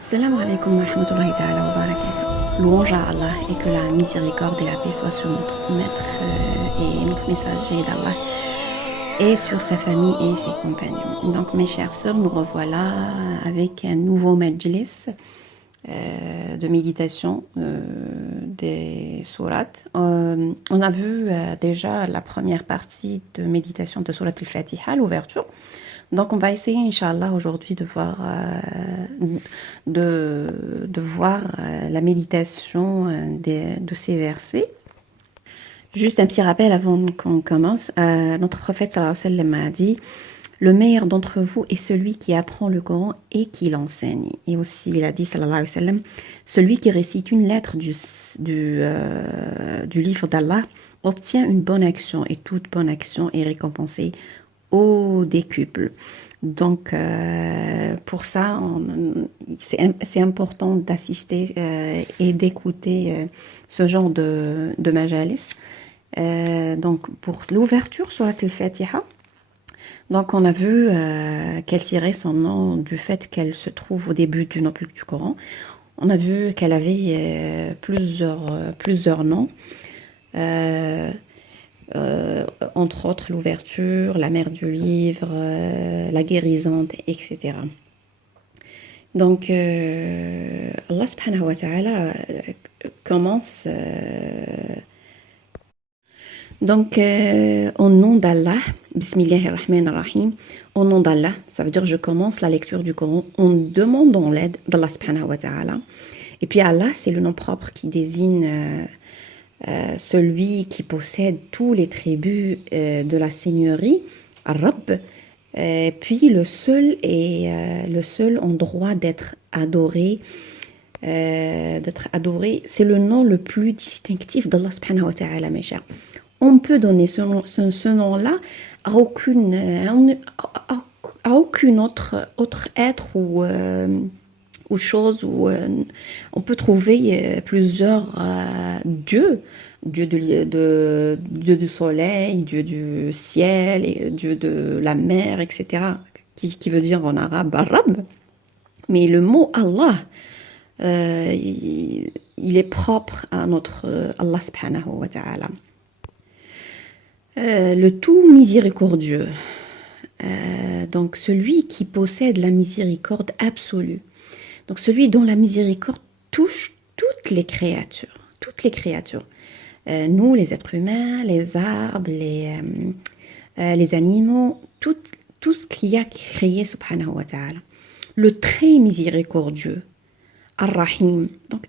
Salam alaikum wa rahmatullahi ta'ala wa barakatuh. Louange à Allah et que la miséricorde et la paix soient sur notre maître et notre messager d'Allah et sur sa famille et ses compagnons. Donc mes chères sœurs, nous revoilà avec un nouveau majlis de méditation des sourates. On a vu déjà la première partie de méditation de Surat al-Fatiha, l'ouverture. Donc, on va essayer, Inch'Allah, aujourd'hui de voir, la méditation de ces versets. Juste un petit rappel avant qu'on commence. Notre prophète, sallallahu alayhi wa sallam, a dit « Le meilleur d'entre vous est celui qui apprend le Coran et qui l'enseigne. » Et aussi, il a dit, sallallahu alayhi wa sallam, « Celui qui récite une lettre du livre d'Allah obtient une bonne action et toute bonne action est récompensée au décuple. » Donc, pour ça, c'est important d'assister et d'écouter ce genre de majalis. Donc, pour l'ouverture sur la Al-Fatiha, donc on a vu qu'elle tirait son nom du fait qu'elle se trouve au début du Coran. On a vu qu'elle avait plusieurs noms. Entre autres l'ouverture, la mère du livre, la guérisante, etc. Donc, Allah subhanahu wa ta'ala commence au nom d'Allah, Bismillahirrahmanirrahim, au nom d'Allah, ça veut dire je commence la lecture du Coran en demandant l'aide d'Allah subhanahu wa ta'ala. Et puis Allah, c'est le nom propre qui désigne celui qui possède tous les tribus de la seigneurie, Rabb, puis le seul en droit d'être adoré. C'est le nom le plus distinctif d'Allah subhanahu wa ta'ala, mes chers. On peut donner ce nom-là à aucun autre être ou chose où on peut trouver plusieurs dieux, dieu du soleil, dieu du ciel, et dieu de la mer, etc., qui veut dire en arabe. Mais le mot Allah, il est propre à notre Allah subhanahu wa ta'ala. Le tout miséricordieux, donc celui qui possède la miséricorde absolue. Donc celui dont la miséricorde touche toutes les créatures. Nous, les êtres humains, les arbres, les animaux, tout ce qu'il y a créé, subhanahu wa ta'ala. Le très miséricordieux, ar-Rahim. Donc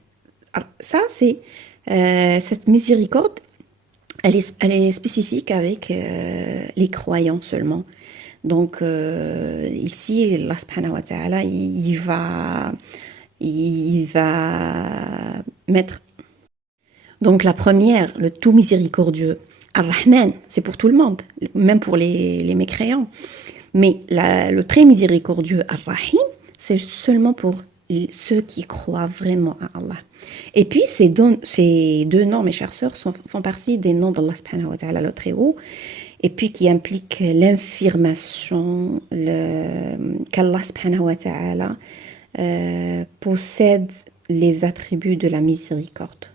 ça, c'est cette miséricorde, elle est spécifique avec les croyants seulement. Donc ici, Allah subhanahu wa ta'ala, il va mettre donc la première, le tout miséricordieux, Ar-Rahman, c'est pour tout le monde, même pour les mécréants. Mais le très miséricordieux, Ar-Rahim, c'est seulement pour ceux qui croient vraiment à Allah. Et puis ces deux noms, mes chères sœurs, font partie des noms d'Allah subhanahu wa ta'ala, le très haut, et puis qui implique l'infirmation qu'Allah subhanahu wa ta'ala possède les attributs de la miséricorde,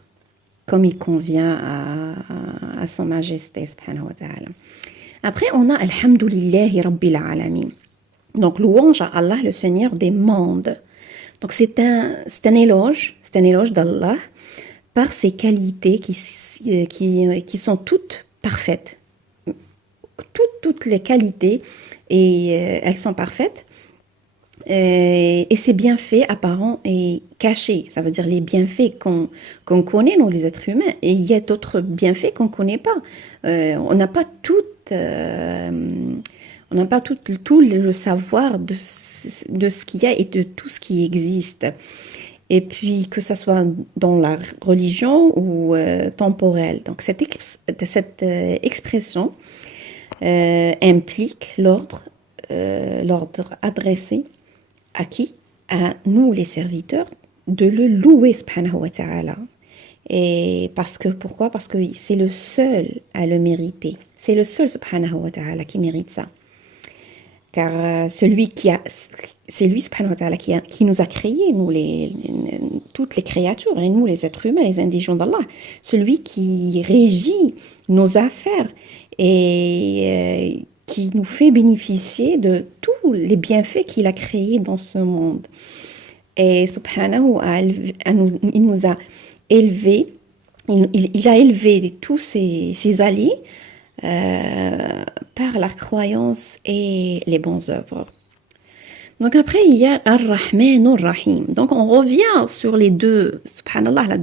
comme il convient à son majesté subhanahu wa ta'ala. Après, on a Alhamdulillahi Rabbil Alamin. Donc, louange à Allah, le Seigneur des mondes. Donc, c'est un éloge d'Allah par ses qualités qui sont toutes parfaites. Toutes les qualités, et elles sont parfaites. Et ses bienfaits apparents et cachés, ça veut dire les bienfaits qu'on connaît, nous les êtres humains, et il y a d'autres bienfaits qu'on ne connaît pas. On n'a pas tout le savoir de ce qu'il y a et de tout ce qui existe. Et puis que ce soit dans la religion ou temporelle. Donc cette expression implique l'ordre adressé à qui? À nous les serviteurs, de le louer subhanahu wa ta'ala. Et pourquoi? Parce que c'est le seul à le mériter. C'est le seul subhanahu wa ta'ala qui mérite ça. car c'est lui, subhanahu wa ta'ala, qui nous a créés, nous, toutes les créatures, et nous, les êtres humains, les indigents d'Allah. Celui qui régit nos affaires et qui nous fait bénéficier de tous les bienfaits qu'il a créés dans ce monde. Et subhanahu, il nous a élevés, il a élevé tous ses alliés par la croyance et les bonnes œuvres. Donc après, il y a Ar-Rahman Ar-Rahim. Donc on revient sur les deux, subhanallah,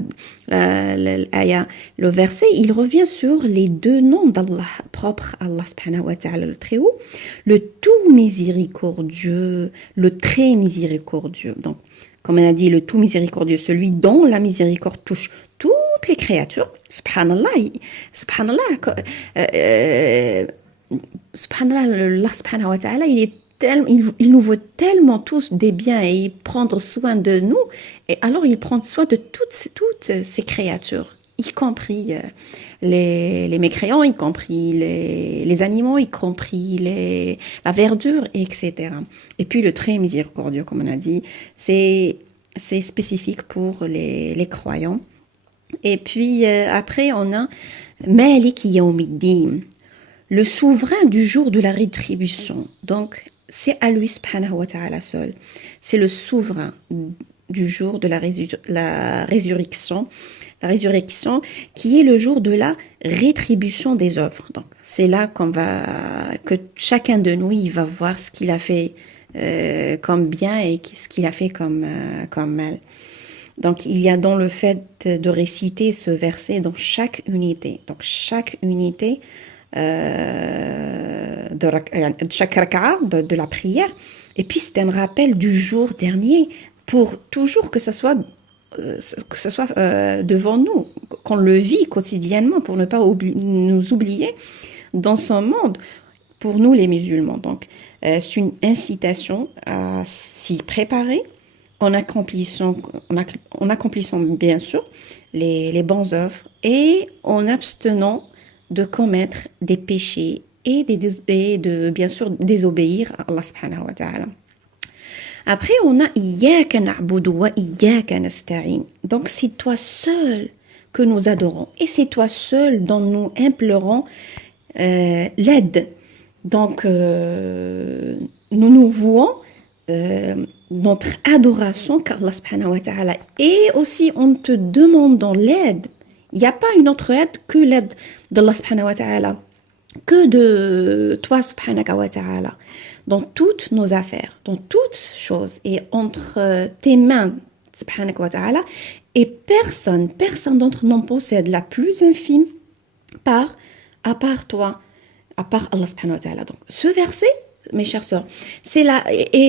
le verset, il revient sur les deux noms d'Allah, propres à Allah subhanahu wa ta'ala, le très haut, le tout miséricordieux, le très miséricordieux. Donc, comme on a dit, le tout miséricordieux, celui dont la miséricorde touche toutes les créatures. Subhanallah, subhanallah, Allah subhanahu wa ta'ala, il nous veut tellement tous des biens et prendre soin de nous, et alors il prend soin de toutes ces créatures, y compris les mécréants, y compris les animaux, y compris la verdure, etc. Et puis le très miséricordieux, comme on a dit, c'est spécifique pour les croyants. Et puis après, on a Malik Yawmiddin, le souverain du jour de la rétribution. Donc, c'est à lui, subhanahu wa ta'ala, seul. C'est le souverain du jour de la résurrection. La résurrection qui est le jour de la rétribution des œuvres. Donc, c'est là que chacun de nous, il va voir ce qu'il a fait comme bien et ce qu'il a fait comme mal. Donc, il y a dans le fait de réciter ce verset dans chaque unité. Donc, chaque unité de chaque raka'a de la prière. Et puis, c'est un rappel du jour dernier pour toujours que ce soit devant nous, qu'on le vit quotidiennement pour ne pas nous oublier dans son monde, pour nous les musulmans. Donc, c'est une incitation à s'y préparer en accomplissant bien sûr les bonnes œuvres et en abstenant de commettre des péchés et de bien sûr désobéir à Allah subhanahu wa ta'ala. Après, on a Iyyaka na'budu wa iyyaka nasta'in. Donc, c'est toi seul que nous adorons et c'est toi seul dont nous implorons l'aide. Donc, nous vouons notre adoration car Allah subhanahu wa ta'ala. Et aussi, en te demandant l'aide. Il n'y a pas une autre aide que l'aide d'Allah subhanahu wa ta'ala, que de toi subhanahu wa ta'ala, dans toutes nos affaires, dans toutes choses, et entre tes mains subhanahu wa ta'ala, et personne d'entre nous possède la plus infime à part toi, à part Allah subhanahu wa ta'ala. Donc, ce verset, mes chères sœurs, c'est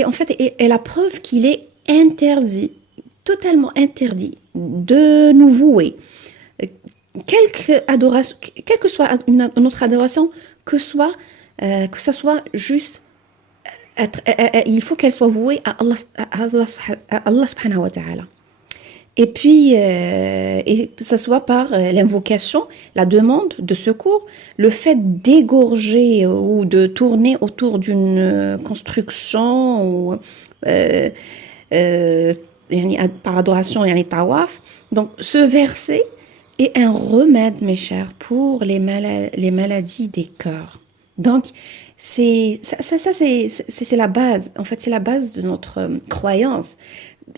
en fait la preuve qu'il est interdit, totalement interdit, de nous vouer quelle que soit notre adoration, que ça soit juste, il faut qu'elle soit vouée à Allah subhanahu wa ta'ala. Et puis, et que ce soit par l'invocation, la demande de secours, le fait d'égorger ou de tourner autour d'une construction ou par adoration, tawaf. Donc, ce verset est un remède, mes chers, pour les maladies des cœurs. Donc, c'est la base. En fait, c'est la base de notre croyance.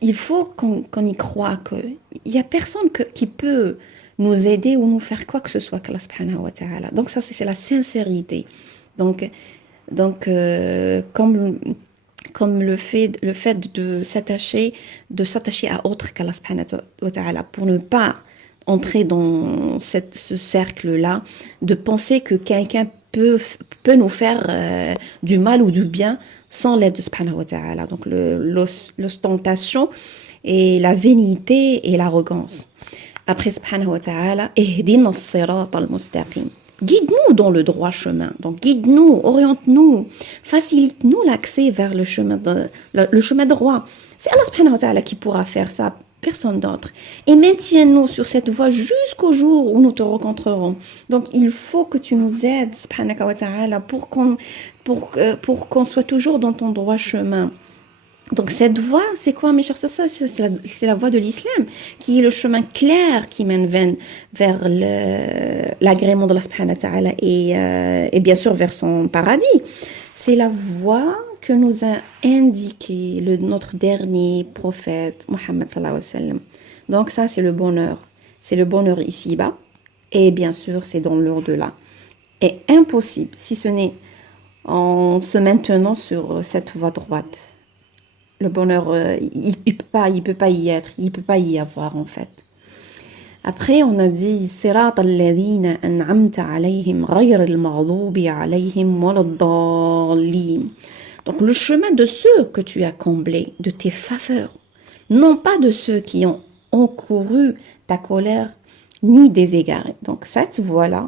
Il faut qu'on y croit qu'il n'y a personne qui peut nous aider ou nous faire quoi que ce soit qu'Allah subhanahu wa ta'ala. Donc, ça, c'est la sincérité. Donc comme le fait de s'attacher à autre qu'Allah subhanahu wa ta'ala pour ne pas entrer dans ce cercle-là, de penser que quelqu'un peut nous faire du mal ou du bien sans l'aide de subhanahu wa ta'ala. Donc l'ostentation et la vanité et l'arrogance. Après subhanahu wa ta'ala, ihdina as-sirat al-mustaqim. Guide-nous dans le droit chemin. Donc guide-nous, oriente-nous, facilite-nous l'accès vers le chemin droit. C'est Allah subhanahu wa ta'ala qui pourra faire ça. personne d'autre. Et maintiens-nous sur cette voie jusqu'au jour où nous te rencontrerons. Donc, il faut que tu nous aides, subhanaka wa ta'ala, pour qu'on soit toujours dans ton droit chemin. Donc cette voie, c'est quoi mes chers sœurs? C'est la voie de l'islam, qui est le chemin clair qui mène vers l'agrément de Allah subhanahu wa ta'ala et bien sûr vers son paradis. C'est la voie que nous a indiqué notre dernier prophète, Mohammed sallallahu alayhi wa sallam. Donc ça, c'est le bonheur. C'est le bonheur ici-bas et bien sûr, c'est dans l'au-delà. Et impossible, si ce n'est en se maintenant sur cette voie droite. Le bonheur, il peut pas y être, il peut pas y avoir en fait. Après, on a dit صراط الذين أنعمت عليهم غير المغضوب عليهم ولا الضالين. Donc le chemin de ceux que tu as comblés, de tes faveurs, non pas de ceux qui ont encouru ta colère ni des égarés. Donc cette voie-là,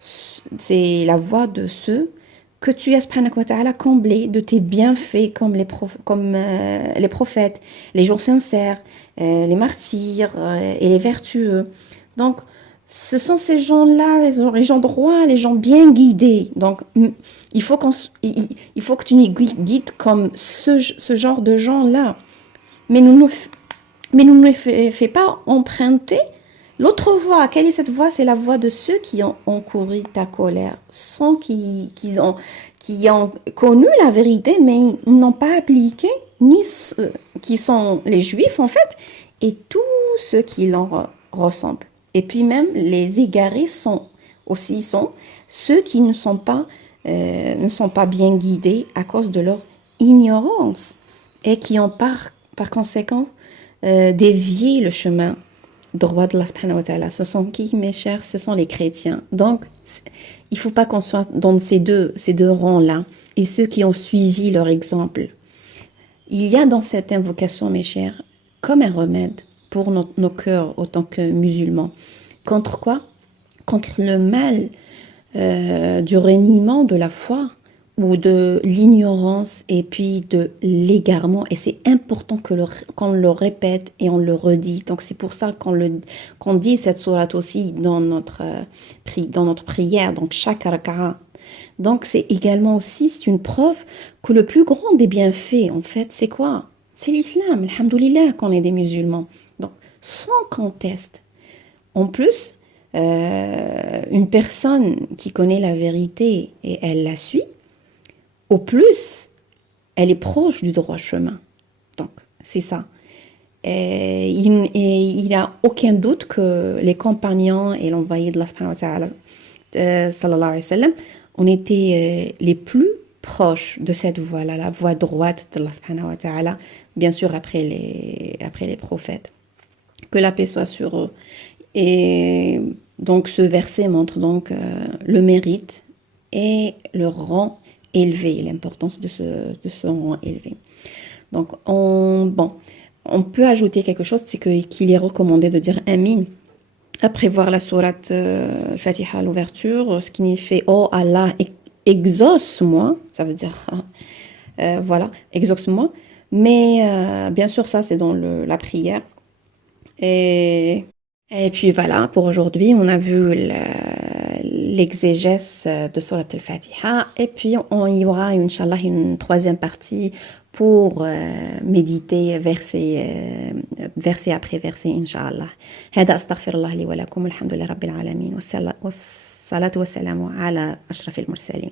c'est la voie de ceux que tu as, subhanahu wa ta'ala, comblé de tes bienfaits comme les prophètes, les gens sincères, les martyrs et les vertueux. Donc, ce sont ces gens-là, les gens droits, les gens bien guidés. Donc, il faut que tu nous guides comme ce genre de gens-là. Mais nous ne les fais pas emprunter l'autre voie. Quelle est cette voie? C'est la voie de ceux qui ont encouru ta colère, qui ont connu la vérité, mais n'ont pas appliqué, qui sont les juifs en fait, et tous ceux qui leur ressemblent. Et puis même les égarés sont ceux qui ne sont pas bien guidés à cause de leur ignorance et qui ont par conséquent dévié le chemin droit de Allah subhanahu wa ta'ala. Ce sont qui, mes chers? Ce sont les chrétiens. Donc, il ne faut pas qu'on soit dans ces deux rangs-là et ceux qui ont suivi leur exemple. Il y a dans cette invocation, mes chers, comme un remède pour nos cœurs autant que musulmans. Contre quoi? Contre le mal du reniement de la foi ou de l'ignorance et puis de l'égarement. Et c'est important qu'on le répète et on le redit. Donc c'est pour ça qu'on dit cette sourate aussi dans notre prière, donc chaque raka'a. Donc c'est également aussi, c'est une preuve que le plus grand des bienfaits, en fait, c'est quoi? C'est l'islam, alhamdoulilah, qu'on est des musulmans. Donc sans conteste. En plus, une personne qui connaît la vérité et elle la suit, au plus, elle est proche du droit chemin. Donc, c'est ça. Et il n'y a aucun doute que les compagnons et l'envoyé de Allah subhanahu wa ta'ala, sallallahu alayhi wa sallam, on était les plus proches de cette voie-là, la voie droite de Allah subhanahu wa ta'ala, bien sûr après les prophètes. Que la paix soit sur eux. Et donc, ce verset montre donc le mérite et le rang élevé, l'importance de ce rang élevé. Donc, on peut ajouter quelque chose, c'est qu'il est recommandé de dire Amin après voir la sourate Fatiha à l'ouverture, ce qui fait Oh Allah, exauce-moi, ça veut dire voilà, exauce-moi. Mais bien sûr, ça c'est dans la prière. Et puis voilà, pour aujourd'hui, on a vu l'exégèse de Surat al-Fatiha. Et puis, il y aura, Inch'Allah, une troisième partie pour méditer verset après verset, Inch'Allah. هذا أستغفر الله لي ولكم الحمد لله رب العالمين والصلاة والسلام على أشرف المرسلين.